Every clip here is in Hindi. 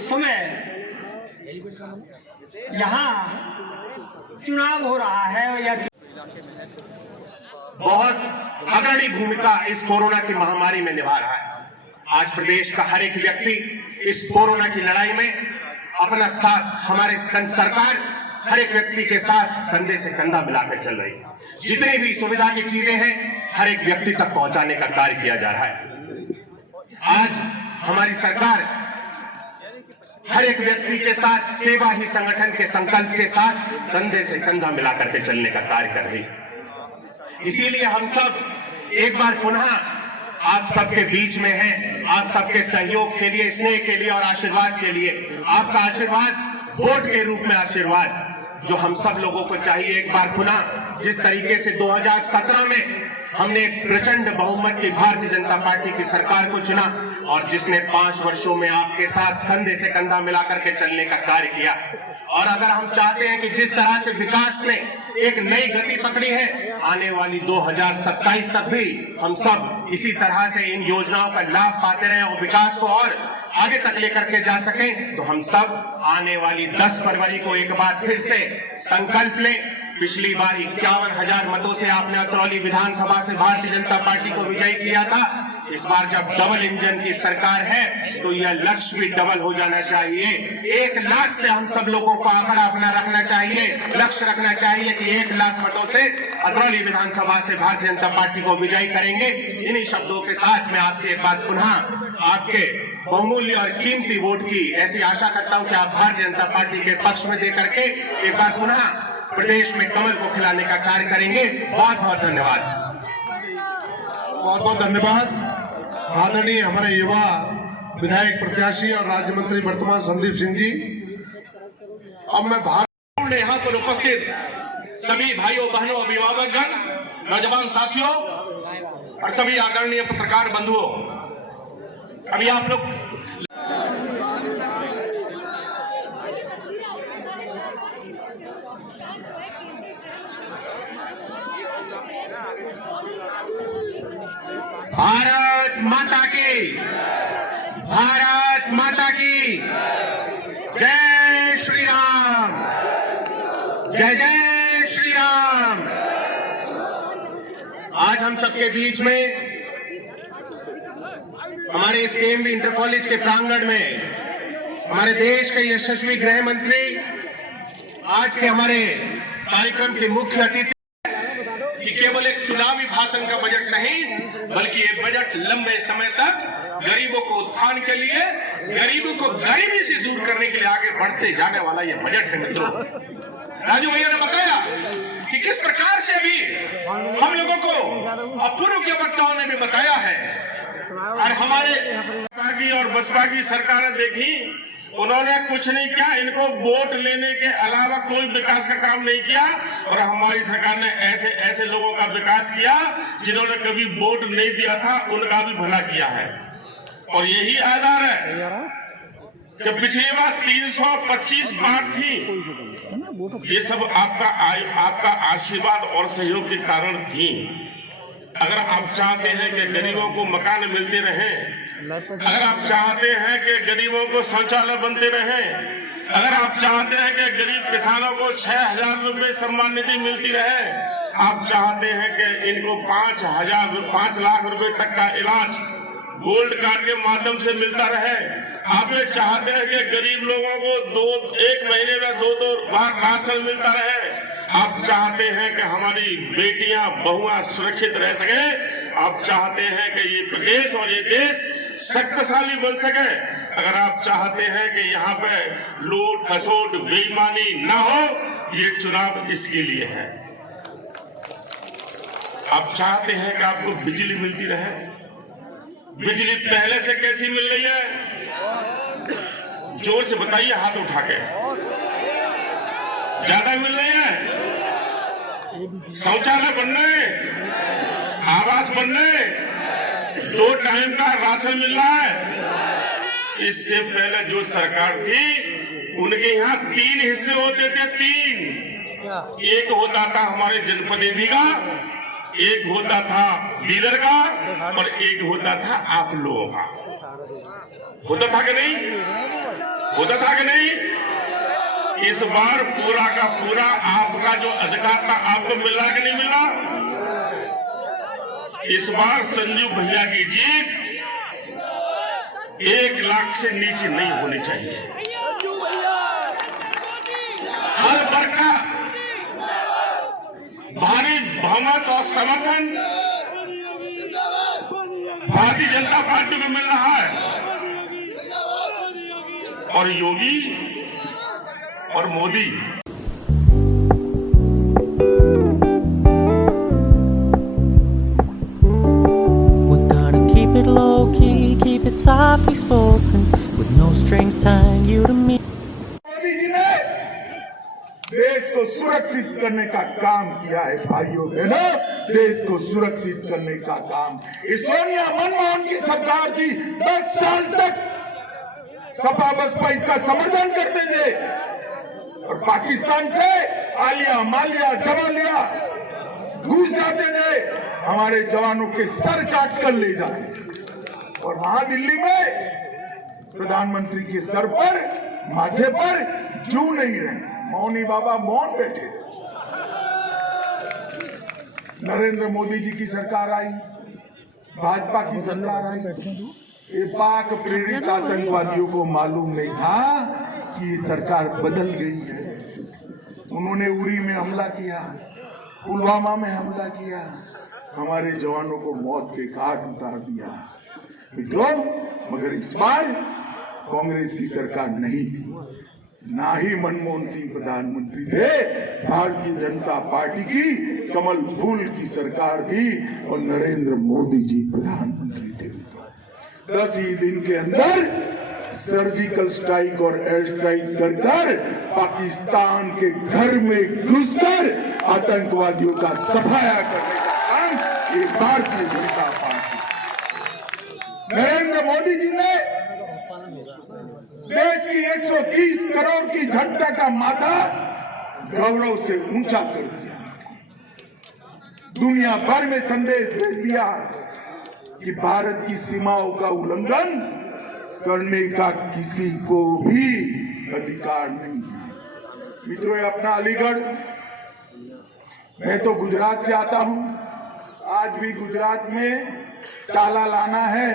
इस समय यहाँ चुनाव हो रहा है या बहुत अग्रणी भूमिका इस कोरोना की महामारी में निभा रहा है। आज प्रदेश का हर एक व्यक्ति इस कोरोना की लड़ाई में अपना साथ, हमारे सरकार हर एक व्यक्ति के साथ कंधे से कंधा मिलाकर चल रही है। जितनी भी सुविधा की चीजें हैं हर एक व्यक्ति तक पहुंचाने का कार्य किया जा रहा है। आज हमारी सरकार हर एक व्यक्ति के साथ सेवा ही संगठन के संकल्प के साथ कंधे से कंधा मिलाकर के चलने का कार्य कर रही है। इसीलिए हम सब एक बार पुनः आप सबके बीच में हैं, आप सबके सहयोग के लिए, स्नेह के लिए और आशीर्वाद के लिए, आपका आशीर्वाद, वोट के रूप में आशीर्वाद जो हम सब लोगों को चाहिए। एक बार पुनः जिस तरीके से 2017 में हमने एक प्रचंड बहुमत की भारतीय जनता पार्टी की सरकार को चुना और जिसने 5 वर्षों में आपके साथ कंधे से कंधा मिलाकर के चलने का कार्य किया, और अगर हम चाहते हैं कि जिस तरह से विकास ने एक नई गति पकड़ी है, आने वाली 2027 तक भी हम सब इसी तरह से इन योजनाओं का लाभ पाते रहें और विकास को और आगे तक लेकर के जा सकें, तो हम सब आने वाली 10 फरवरी को एक बार फिर से संकल्प लें। पिछली बार 51,000 मतों से आपने अतरौली विधानसभा से भारतीय जनता पार्टी को विजयी किया था। इस बार जब डबल इंजन की सरकार है तो यह लक्ष्य भी डबल हो जाना चाहिए। 1 लाख से हम सब लोगों को आंकड़ा अपना रखना चाहिए, लक्ष्य रखना चाहिए कि 1 लाख मतों से अतरौली विधानसभा से भारतीय जनता पार्टी को विजयी करेंगे। इन्हीं शब्दों के साथ मैं आपसे एक बार पुनः आपके बहुमूल्य और कीमती वोट की ऐसी आशा करता हूं कि आप भारतीय जनता पार्टी के पक्ष में दे करके एक बार पुनः प्रदेश में कमल को खिलाने का कार्य करेंगे। बहुत बहुत धन्यवाद। बहुत बहुत धन्यवाद। आदरणीय हमारे युवा विधायक प्रत्याशी और राज्य मंत्री वर्तमान संदीप सिंह जी। अब मैं भारत यहाँ पर उपस्थित सभी भाइयों बहनों, अभिभावकगण, नौजवान साथियों और सभी आदरणीय पत्रकार बंधुओं, अभी आप लोग भारत माता की, भारत माता की जय श्री राम, जय जय श्री राम। आज हम सबके बीच में हमारे इस केएमबी इंटर कॉलेज के प्रांगण में हमारे देश के यशस्वी गृह मंत्री, आज के हमारे कार्यक्रम के मुख्य अतिथि, कि केवल एक चुनावी भाषण का बजट नहीं बल्कि ये बजट लंबे समय तक गरीबों को उत्थान के लिए, गरीबों को गरीबी से दूर करने के लिए आगे बढ़ते जाने वाला ये बजट है। मित्रों, राजू भैया ने बताया कि किस प्रकार से अभी हम लोगों को अपूर्व के वक्ताओं ने भी बताया है, और हमारे की और बसपा की सरकार देखी, उन्होंने कुछ नहीं किया, इनको वोट लेने के अलावा कोई विकास का काम नहीं किया, और हमारी सरकार ने ऐसे ऐसे लोगों का विकास किया जिन्होंने कभी वोट नहीं दिया था, उनका भी भला किया है। और यही आधार है कि पिछली बार 325 बार थी, ये सब आपका आशीर्वाद और सहयोग के कारण थी। अगर आप चाहते हैं कि गरीबों को मकान मिलते रहे, अगर आप चाहते हैं कि गरीबों को शौचालय बनते रहे, अगर आप चाहते हैं कि गरीब किसानों को 6,000 रुपए सम्मान निधि मिलती रहे, आप चाहते हैं कि इनको 5 लाख रुपए तक का इलाज गोल्ड कार्ड के माध्यम से मिलता रहे, आप ये चाहते हैं कि गरीब लोगों को 1 महीने में 2 बार राशन मिलता रहे, आप चाहते हैं कि हमारी बेटियां बहुआं सुरक्षित रह सके, आप चाहते हैं कि ये प्रदेश और ये देश शक्तिशाली बन सके, अगर आप चाहते हैं कि यहाँ पे लूट खसोट बेईमानी ना हो, ये चुनाव इसके लिए है। आप चाहते हैं कि आपको बिजली मिलती रहे, बिजली पहले से कैसी मिल रही है, जोर से बताइए हाथ उठा के। ज्यादा मिल रही है, शौचालय बनने, आवास बनने, 2 टाइम का राशन मिल रहा है। इससे पहले जो सरकार थी उनके यहाँ 3 हिस्से होते थे, 3। एक होता था हमारे जनप्रतिनिधि का, एक होता था डीलर का, और एक होता था आप लोगों का। होता था कि नहीं? होता था कि नहीं? इस बार पूरा का पूरा आपका जो अधिकार था आपको मिला कि नहीं मिला? इस बार संजू भैया की जीत 1 लाख से नीचे नहीं होनी चाहिए। हर वर्ग का भारी बहुमत और समर्थन भारतीय जनता पार्टी को मिल रहा है और योगी और Modi keep it softly spoken with no strings tying you to me. Modi ji ने देश को सुरक्षित करने का काम किया है भाइयों बहनों, देश को सुरक्षित करने का काम। सोनिया मनमोहन की सरकार थी, 10 साल तक सपा बसपा इसका समर्थन करते थे और पाकिस्तान से आलिया मालिया जमालिया घुस जाते थे, हमारे जवानों के सर काट कर ले जाते और वहां दिल्ली में प्रधानमंत्री के सर पर माथे पर जू नहीं रहे, मौनी बाबा मौन बैठे। नरेंद्र मोदी जी की सरकार आई, भाजपा की सरकार आई, ये पाक प्रेरित आतंकवादियों को मालूम नहीं था कि ये सरकार बदल गई है। उन्होंने उरी में हमला किया, पुलवामा में हमला किया, हमारे जवानों को मौत के घाट उतार दिया। मित्रों, मगर इस बार कांग्रेस की सरकार नहीं थी, ना ही मनमोहन सिंह प्रधानमंत्री थे, भारतीय जनता पार्टी की कमल फूल की सरकार थी और नरेंद्र मोदी जी प्रधानमंत्री थे। 10 ही दिन के अंदर सर्जिकल स्ट्राइक और एयर स्ट्राइक कर पाकिस्तान के घर में घुसकर आतंकवादियों का सफाया करने का काम ये भारतीय जनता पार्टी। नरेंद्र मोदी जी ने देश की 130 करोड़ की जनता का माथा गौरव से ऊंचा कर दिया, दुनिया भर में संदेश भेज दिया कि भारत की सीमाओं का उल्लंघन करने का किसी को भी अधिकार नहीं है। मित्रों, अपना अलीगढ़, मैं तो गुजरात से आता हूं, आज भी गुजरात में ताला लाना है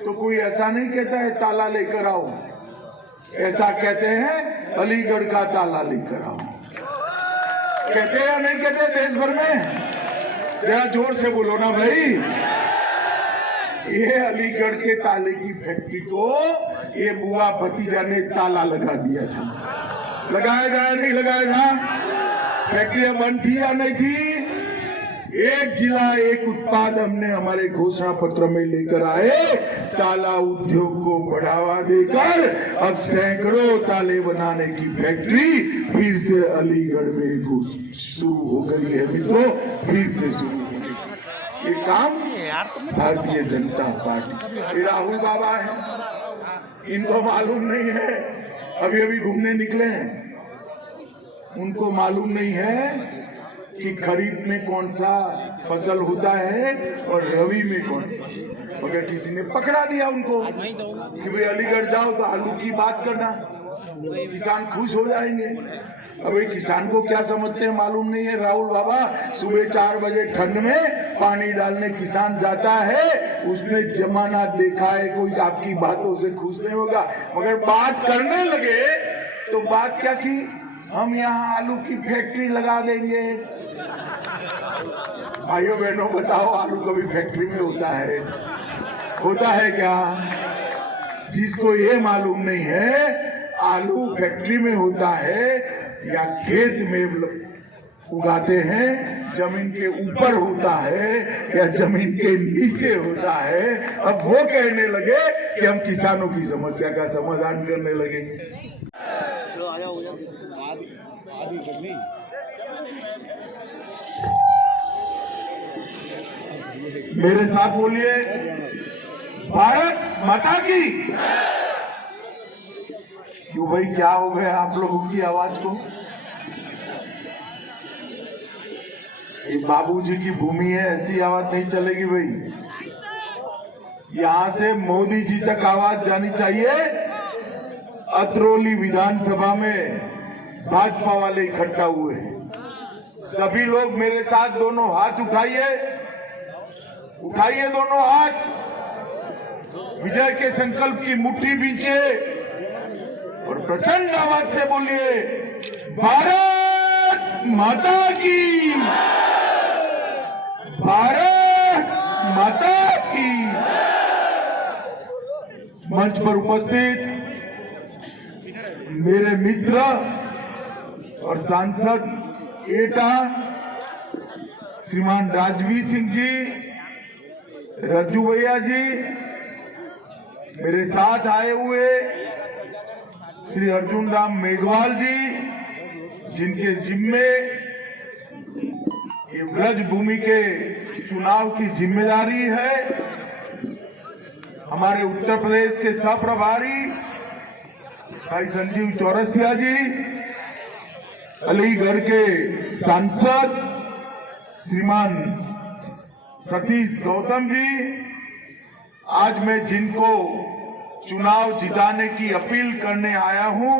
तो कोई ऐसा नहीं कहता है ताला लेकर आओ, ऐसा कहते हैं अलीगढ़ का ताला लेकर आओ। कहते हैं या नहीं कहते देश भर में? जरा जोर से बोलो ना भाई। ये अलीगढ़ के ताले की फैक्ट्री को ये बुआ भतीजा ने ताला लगा दिया था। लगाया जाए नहीं लगाया था? फैक्ट्रियां बंद थी या नहीं थी? एक जिला एक उत्पाद हमने हमारे घोषणा पत्र में लेकर आए, ताला उद्योग को बढ़ावा देकर अब सैकड़ों ताले बनाने की फैक्ट्री फिर से अलीगढ़ में शुरू हो गई है। मित्रों, फिर से शुरू हो गई। ये काम भारतीय जनता पार्टी, ये राहुल बाबा है, इनको मालूम नहीं है, अभी अभी घूमने निकले हैं, उनको मालूम नहीं है कि खरीफ में कौन सा फसल होता है और रबी में कौन सा। अगर किसी ने पकड़ा दिया उनको कि भाई अलीगढ़ जाओ तो आलू की बात करना, किसान खुश हो जाएंगे। अभी किसान को क्या समझते हैं मालूम नहीं है। राहुल बाबा सुबह 4 बजे ठंड में पानी डालने किसान जाता है, उसने जमाना देखा है, कोई आपकी बातों से खुश नहीं होगा। मगर बात करने लगे तो बात क्या की, हम यहाँ आलू की फैक्ट्री लगा देंगे। भाइयों बहनों, बताओ आलू कभी फैक्ट्री में होता है? होता है क्या? जिसको ये मालूम नहीं है आलू फैक्ट्री में होता है या खेत में उगाते हैं, जमीन के ऊपर होता है या जमीन के नीचे होता है। अब वो कहने लगे कि हम किसानों की समस्या का समाधान करने लगेंगे। मेरे साथ बोलिए, भारत माता की। क्यों भाई, क्या हो गया आप लोगों की आवाज को? ये बाबूजी की भूमि है, ऐसी आवाज नहीं चलेगी भाई। यहां से मोदी जी तक आवाज जानी चाहिए, अतरौली विधानसभा में भाजपा वाले इकट्ठा हुए हैं। सभी लोग मेरे साथ दोनों हाथ उठाइए, उठाइए दोनों हाथ, विजय के संकल्प की मुट्ठी बींचे और प्रचंड आवाज से बोलिए, भारत माता की, भारत माता की। मंच पर उपस्थित मेरे मित्र और सांसद एटा श्रीमान राजवीर सिंह जी, रज्जू भैया जी, मेरे साथ आए हुए श्री अर्जुन राम मेघवाल जी, जिनके जिम्मे ये ब्रज भूमि के चुनाव की जिम्मेदारी है, हमारे उत्तर प्रदेश के सहप्रभारी भाई संजीव चौरसिया जी, अलीगढ़ के सांसद श्रीमान सतीश गौतम जी, आज मैं जिनको चुनाव जिताने की अपील करने आया हूं,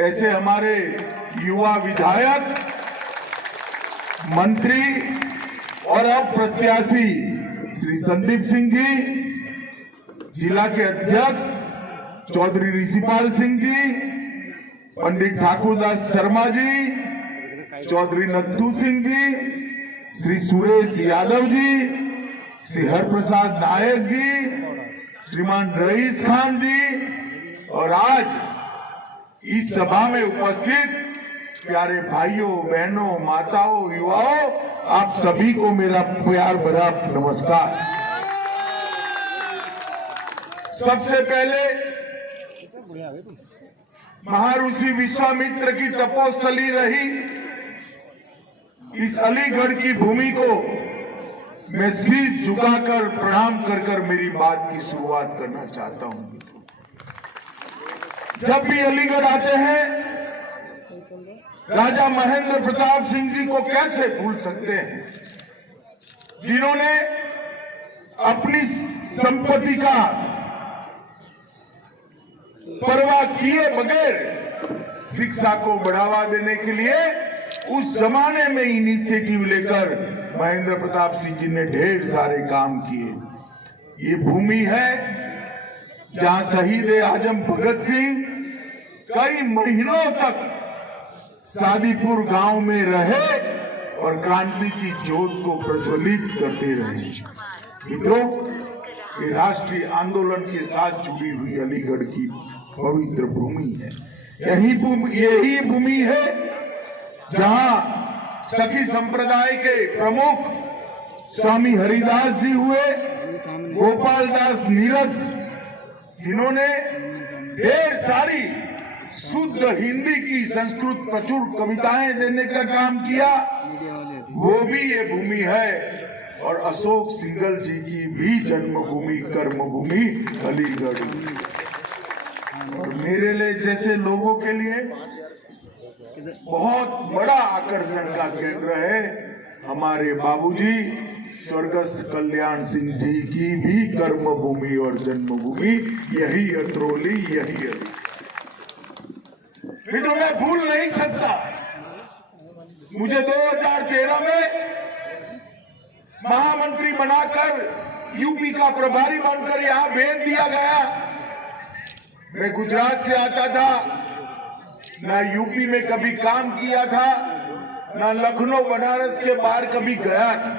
ऐसे हमारे युवा विधायक, मंत्री और अब प्रत्याशी श्री संदीप सिंह जी, जिला के अध्यक्ष चौधरी ऋषिपाल सिंह जी, पंडित ठाकुरदास शर्मा जी, चौधरी नत्थू सिंह जी, श्री सुरेश यादव जी, श्री हरप्रसाद नायक जी, श्रीमान रईस खान जी और आज इस सभा में उपस्थित प्यारे भाइयों, बहनों, माताओं, युवाओं, आप सभी को मेरा प्यार भरा नमस्कार। सबसे पहले महर्षि विश्वामित्र की तपोस्थली रही इस अलीगढ़ की भूमि को मैं शीश झुकाकर प्रणाम कर कर मेरी बात की शुरुआत करना चाहता हूं। जब भी अलीगढ़ आते हैं, राजा महेंद्र प्रताप सिंह जी को कैसे भूल सकते हैं, जिन्होंने अपनी संपत्ति का परवाह किए बगैर शिक्षा को बढ़ावा देने के लिए उस जमाने में इनिशिएटिव लेकर महेंद्र प्रताप सिंह जी ने ढेर सारे काम किए। ये भूमि है जहां शहीद आजम भगत सिंह कई महीनों तक सादीपुर गांव में रहे और क्रांति की ज्योत को प्रज्वलित करते रहे। मित्रों, ये राष्ट्रीय आंदोलन के साथ जुड़ी हुई अलीगढ़ की पवित्र भूमि है। यही भूमि है जहां सखी संप्रदाय के प्रमुख स्वामी हरिदास जी हुए, गोपाल दास नीरज, जिन्होंने ढेर सारी शुद्ध हिंदी की संस्कृत प्रचुर कविताएं देने का काम किया, वो भी ये भूमि है। और अशोक सिंघल जी की भी जन्मभूमि, कर्मभूमि अलीगढ़। और मेरे लिए जैसे लोगों के लिए बहुत बड़ा आकर्षण का केंद्र है हमारे बाबूजी स्वर्गस्थ कल्याण सिंह जी की भी कर्मभूमि और जन्मभूमि यही अतरौली, यही मित्रों, मैं भूल नहीं सकता। मुझे 2013 में महामंत्री बनाकर यूपी का प्रभारी बनकर यहां भेज दिया गया। मैं गुजरात से आता था, ना यूपी में कभी काम किया था, ना लखनऊ बनारस के बाहर कभी गया था।